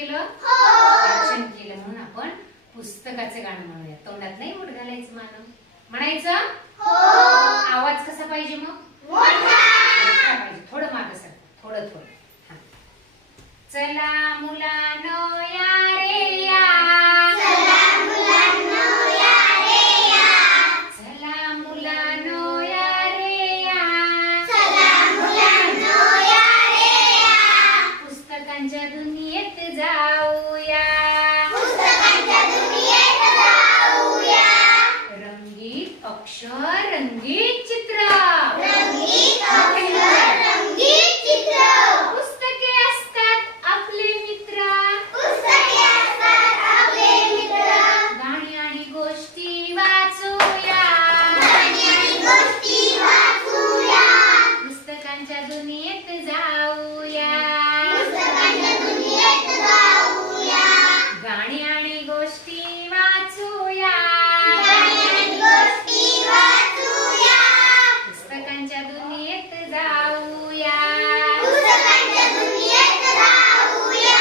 केलं? वाचन केलं. म्हणून आपण पुस्तकाचं गाणं म्हणूया. तोंडात नाही बोट घालायचं म्हणायचं. आवाज कसा पाहिजे मग? मोठा पाहिजे. थोडं मागं सर, थोडं. चला मुलांनो या रे या. चला मुलांनो या रे या. चला मुलांनो या रे या. चला मुलांनो या रे या. पुस्तकांच्या दुनियेत जाऊया. पुस्तकांच्या दुनियेत जाऊया. रंगीत अक्षर, रंगीत चित्र. रंगीत अक्षर, रंगीत चित्र. पुस्तके असतात आपले मित्र. पुस्तके असतात आपले मित्र. गाणी आणि गोष्टी वाचूया. गाणी आणि गोष्टी वाचूया. पुस्तकांच्या दुनियेत जाऊया. पुस्तकांच्या दुनियेत जाऊया. गाणी आणि गोष्टी वाचूया. गाणी आणि गोष्टी वाचूया. पुस्तकांच्या दुनियेत जाऊया. पुस्तकांच्या दुनियेत जाऊया.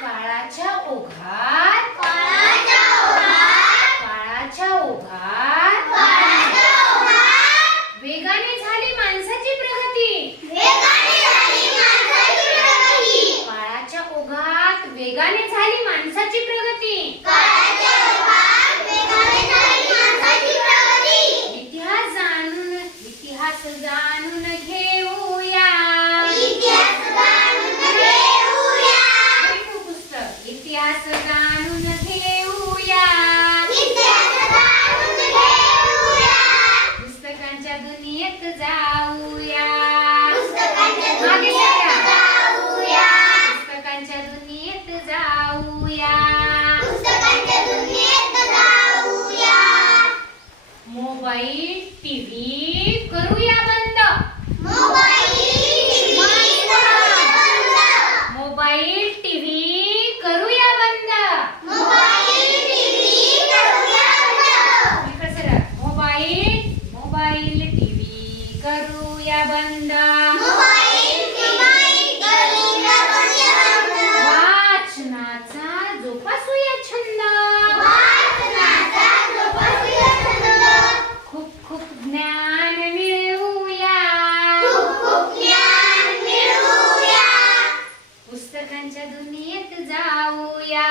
काळाच्या ओघात. काळाच्या ओघात. काळाच्या ओघात. काळाच्या ओघात. वेगाने झाली माणसाची प्रगती. वेगाने झाली माणसाची प्रगती. काळाच्या ओघात वेगाने झाली माणसाची प्रगती. काळाच्या ओघात वेगाने झाली माणसाची प्रगती. इतिहास जाणून घेऊया. इतिहास जाणून घेऊया. पुस्तक इतिहास जाणून घेऊया. इतिहास जाणून घेऊया. पुस्तकांच्या दुनियेत जाऊया. पुस्तकांच्या दुनियेत जाऊया. पुस्तकांच्या दुनियेत जाऊया. पुस्तकांच्या दुनियेत जाऊया. मोबाईल, टीव्ही करूया बंद. मोबाईल, टीव्ही करूया बंद. मोबाईल, टीव्ही करूया बंद. मोबाईल, टीव्ही करूया बंद. मोबाईल, टीव्ही करूया बंद. वाचनाचा जोपासूया छंद. वाचनाचा जोपासूया छंद. खूप ज्ञान मिळवूया. खूप ज्ञान मिळवूया. पुस्तकांच्या दुनियेत जाऊया.